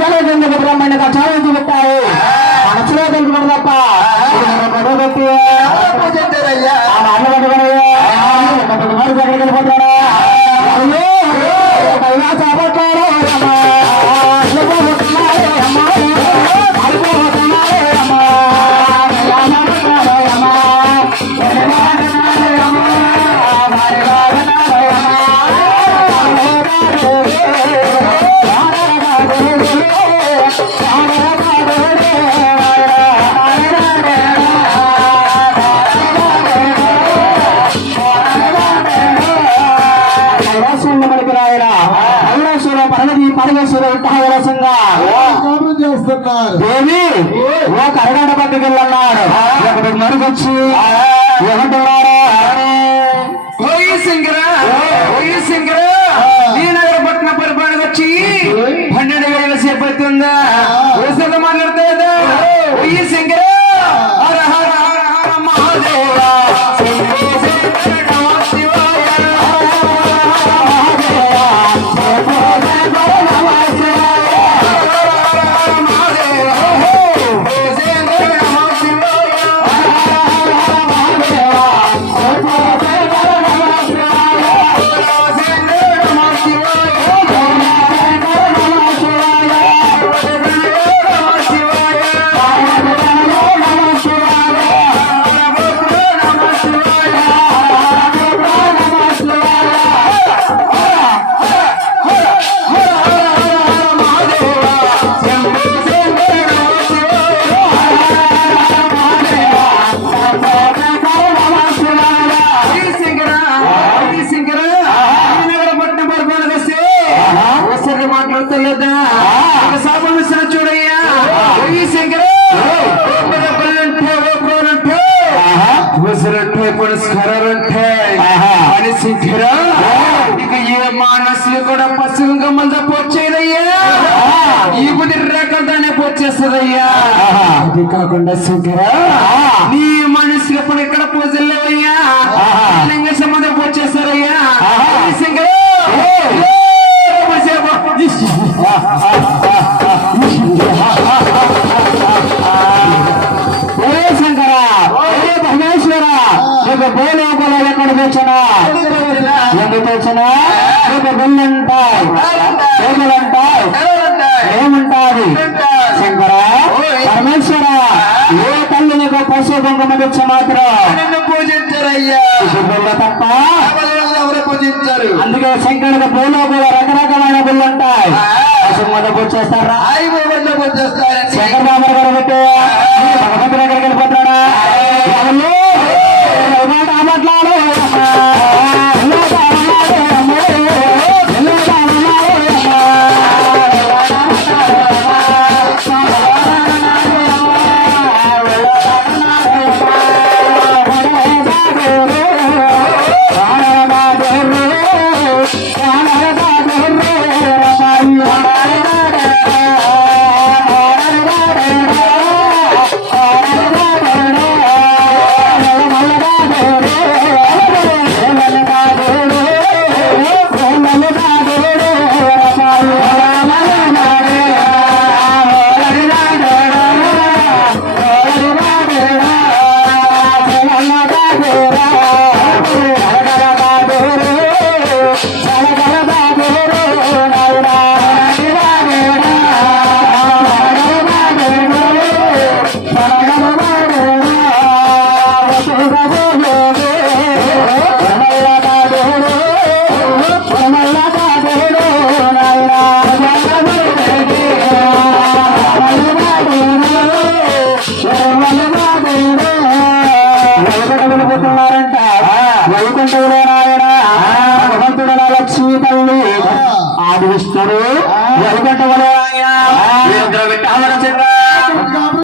బ్రహ్మాండంగా చాలా చూపెట్టారు మనసులో తెలుగు తప్ప ఎక్కడికి వెళ్ళిపోతాడా దేవి ఓ కరగడ పక్కకి వెళ్ళన్నాడు ఒకటి మరుగొచ్చి ఏమంటున్నారా నీ నగర పట్టణ పరిపాలన వచ్చి 12,000 సేపు అవుతుందా మాట్లాడుతుందా శంకర చూడయ్యా ఏ మానసులు కూడా పశువు గమ్మలతో పోచేదయ్యా ఈ బుద్ధి రకంగానే పోచేస్తుందయ్యా అది కాకుండా శంకర నీ మనుషులు ఎప్పుడు ఇక్కడ పూజలు లేవయ్యా లింగ సంబంధం పోచేస్తారయ్యా శంకర ఏముంటాది శంకర పరమేశ్వర ఏ తల్లి నీకు పశు కుంకుమ తెచ్చ మాత్రం పూజించారయ్యా తప్ప ఎవరు పూజించారు అందుకే శంకరుడు పూలో కూడా రకరకమైన గుళ్ళు ఉంటాయి పశు మీద పూజ చేస్తారా శంకర బాబు గారు పెట్టి భగవంతుడి దగ్గరికి వెళ్ళిపోతాడా ఆది విష్ణుడు వైకుంఠ